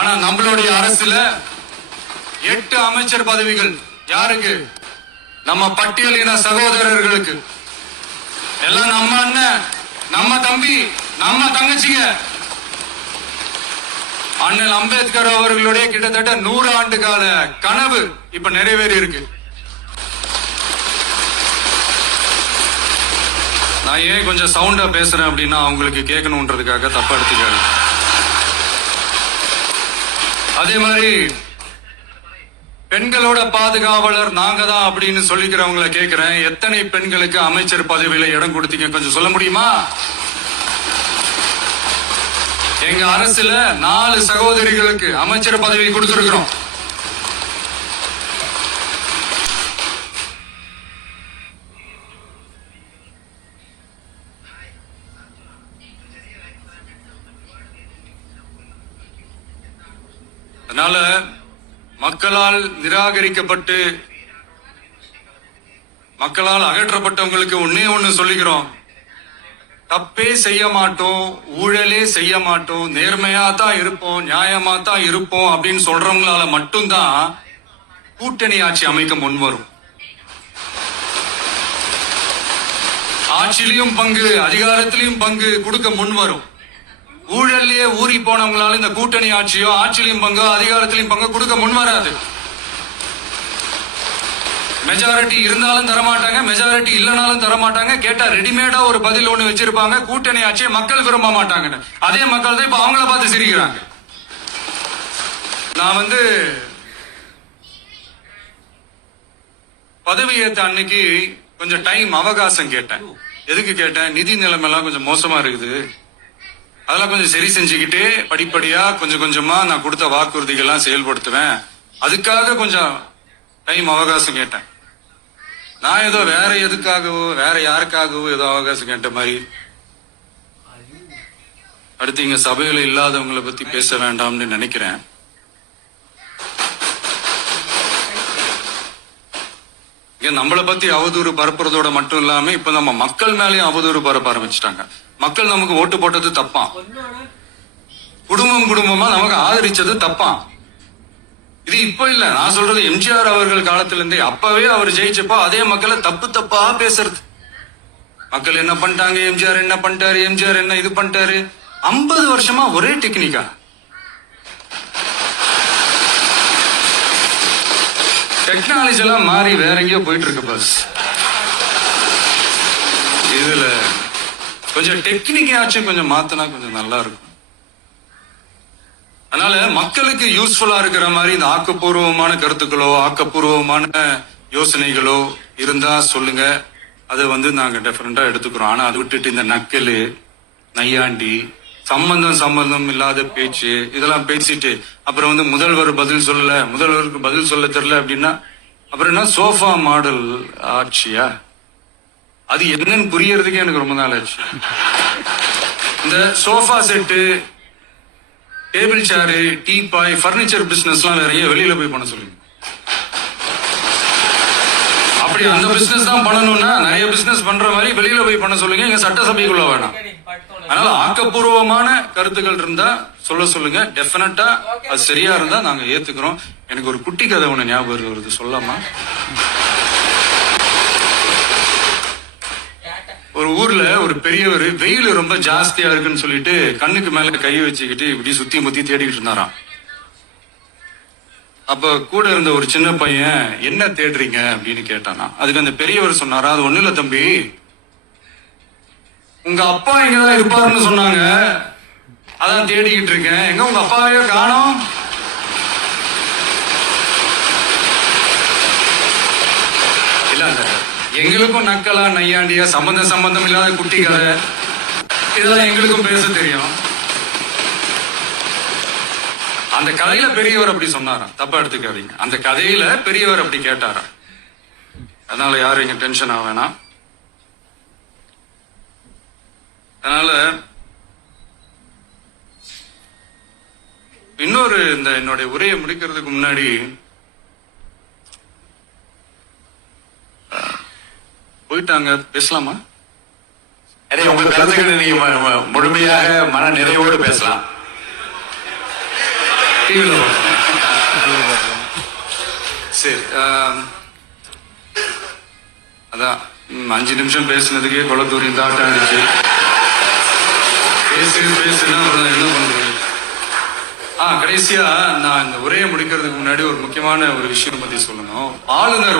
ஆனா நம்மளுடைய அரசுல 8 அமைச்சர் பதவிகள் யாருக்கு? நம்ம பட்டியலின சகோதரர்களுக்கு. எல்லாம் நம்ம அண்ணன், நம்ம தம்பி, நம்ம தங்கச்சிங்க. அண்ணல் அம்பேத்கர் அவர்களுடைய கிட்டத்தட்ட 100 ஆண்டு கால கனவு இப்ப நிறைவேறி இருக்கு. நான் ஏன் கொஞ்சம் சவுண்டா பேசுறேன் அப்படின்னா அவங்களுக்கு கேட்கணும்ன்றதுக்காக தப்பா எடுத்துக்காது. அதே மாதிரி பெண்களோட பாதுகாவலர் நாங்க தான் அப்படின்னு சொல்லிக்கிறவங்களை கேட்கிறேன், எத்தனை பெண்களுக்கு அமைச்சர் பதவியில இடம் கொடுத்தீங்க கொஞ்சம் சொல்ல முடியுமா? எங்க அரசுல 4 சகோதரிகளுக்கு அமைச்சர் பதவி கொடுத்திருக்கிறோம். அதனால மக்களால் நிராகரிக்கப்பட்டு மக்களால் அகற்றப்பட்டவங்களுக்கு ஒண்ணு சொல்லிக்கிறோம், தப்பே செய்ய மாட்டோம், ஊழலே செய்ய மாட்டோம், நேர்மையா தான் இருப்போம், நியாயமா தான் இருப்போம் அப்படின்னு சொல்றவங்களால மட்டும்தான் கூட்டணி ஆட்சி அமைக்க முன்வரும். ஆட்சியிலையும் பங்கு, அதிகாரத்திலையும் பங்கு கொடுக்க முன்வரும். ஊழல்லையே ஊறி போனவங்களால இந்த கூட்டணி ஆட்சியோ ஆட்சியிலையும் பங்கோ அதிகாரத்திலையும் பங்கு கொடுக்க முன்வராது. மெஜாரிட்டி இருந்தாலும் தரமாட்டாங்க, மெஜாரிட்டி இல்லைனாலும் தரமாட்டாங்க. கேட்டா ரெடிமேடா ஒரு பதில் ஒண்ணு வச்சிருப்பாங்க, கூட்டணி ஆட்சியை மக்கள் விரும்ப மாட்டாங்க. அதே மக்கள் தான் இப்ப அவங்கள பார்த்து சிரிக்கிறாங்க. நான் பதவி ஏத்த அன்னைக்கு கொஞ்சம் டைம் அவகாசம் கேட்டேன். எதுக்கு கேட்டேன்? நிதி நிலைமை கொஞ்சம் மோசமா இருக்குது, அதெல்லாம் கொஞ்சம் சரி செஞ்சுக்கிட்டே படிப்படியா கொஞ்சம் கொஞ்சமா நான் கொடுத்த வாக்குறுதிகள்லாம் செயல்படுத்துவேன், அதுக்காக கொஞ்சம் டைம் அவகாசம் கேட்டேன். நான் ஏதோ வேற எதுக்காகவோ வேற யாருக்காகவோ ஏதோ அவகாசம் கேட்ட மாதிரி. அடுத்து இங்க சபையில இல்லாதவங்களை பத்தி பேச வேண்டாம்னு நினைக்கிறேன். இங்க நம்மளை பத்தி அவதூறு பரப்புறதோட மட்டும் இல்லாம இப்ப நம்ம மக்கள் மேலேயும் அவதூறு பரப்ப ஆரம்பிச்சுட்டாங்க. மக்கள் நமக்கு ஓட்டு போட்டது தப்பான், குடும்பமா நமக்கு ஆதரிச்சது தப்பான். இது இப்ப இல்ல, நான் சொல்றது எம்ஜிஆர் அவர்கள் காலத்துல இருந்தே. அப்பவே அவர் ஜெயிச்சப்போ அதே மக்களை தப்பா பேசுறது. மக்கள் என்ன பண்ணிட்டாங்க, எம்ஜிஆர் என்ன பண்ணிட்டாரு, எம்ஜிஆர் என்ன இது பண்ணிட்டாரு. 50 வருஷமா ஒரே டெக்னிக்கா. டெக்னாலஜி எல்லாம் மாறி வேற எங்கேயோ போயிட்டு இருக்கு பஸ். இதுல கொஞ்சம் டெக்னிக்காச்சும் கொஞ்சம் மாத்தினா கொஞ்சம் நல்லா இருக்கும். அதனால மக்களுக்கு யூஸ்ஃபுல்லா இருக்கிற மாதிரி இந்த ஆக்கப்பூர்வமான கருத்துக்களோ ஆக்கப்பூர்வமான யோசனைகளோ இருந்தா சொல்லுங்க, அதை நாங்க டெஃபரெண்டா எடுத்துக்கிறோம். ஆனா அதை விட்டுட்டு இந்த நக்கலு நையாண்டி சம்பந்தம் இல்லாத பேச்சு இதெல்லாம் பேசிட்டு அப்புறம் முதல்வர் பதில் சொல்லல, முதல்வருக்கு பதில் சொல்ல தெரியல அப்படின்னா அப்புறம் என்ன சோஃபா மாடல் ஆட்சியா? அது என்னன்னு புரியறதுக்கே எனக்கு ரொம்ப நாள் ஆச்சு. இந்த சோஃபா செட்டு, டேபிள் சேரு, டீபாய், பர்னிச்சர் பிசினஸ் எல்லாம் நிறைய வெளியில போய் பண்ண சொல்லுங்க. அப்படி அந்த பிசினஸ் தான் பண்ணணும்னா நிறைய பிசினஸ் பண்ற மாதிரி வெளியில போய் பண்ண சொல்லுங்க, எங்க சட்டசபைக்குள்ள வேணாம். அதனால ஆக்கப்பூர்வமான கருத்துக்கள் இருந்தா சொல்லுங்க, டெஃபினட்டா அது சரியா இருந்தா நாங்க ஏத்துக்கிறோம். எனக்கு ஒரு குட்டி கதை ஒண்ணு ஞாபகம் வருது, சொல்லாமா? ஒரு ஊர்ல ஒரு பெரியவர் வெயில் ரொம்ப ஜாஸ்தியா இருக்குன்னு சொல்லிட்டு கண்ணுக்கு மேல கை வச்சுக்கிட்டு இப்படி சுத்தி முத்தி தேடிக்கிட்டு இருந்தாராம். அப்ப கூட இருந்த ஒரு சின்ன பையன் என்ன தேடுறீங்க அப்படின்னு கேட்டானா. அதுக்கு அந்த பெரியவர் சொன்னாரா, அது ஒண்ணு இல்ல தம்பி, உங்க அப்பா இங்கதான் இருப்பாருன்னு சொன்னாங்க, அதான் தேடிக்கிட்டு இருக்கேன், எங்க உங்க அப்பாவையோ காணோம். இல்ல எங்களுக்கும் நக்கலா நையாண்டியா சம்பந்தம் இல்லாத குட்டி கதை இதெல்லாம் எங்களுக்கும் பேச தெரியும். அந்த கதையில பெரியவர் அப்படி சொன்னாராம், தப்பா எடுத்துக்காதீங்க. அந்த கதையில பெரியவர் அப்படி கேட்டாராம். அதனால யாரும் இங்க டென்ஷன் ஆக வேணாம். அதனால இன்னொரு இந்த என்னுடைய உரையை முடிக்கிறதுக்கு முன்னாடி போயிட்டாங்க, பேசலாமா? உங்க கருத்துக்களை நீங்க முழுமையாக மன நிறைவோடு பேசலாம். டிவியில சரி அதான் 5 நிமிஷம் பேசுனதுக்கே குளத்தூரி தாட்டம் ஆயிடுச்சு. பேசுனா அப்புறம் என்ன பண்றது? கடைசியா நான் இந்த உரையை முடிக்கிறதுக்கு முன்னாடி ஒரு முக்கியமான ஒரு விஷயம் பத்தி சொல்லணும். ஆளுநர்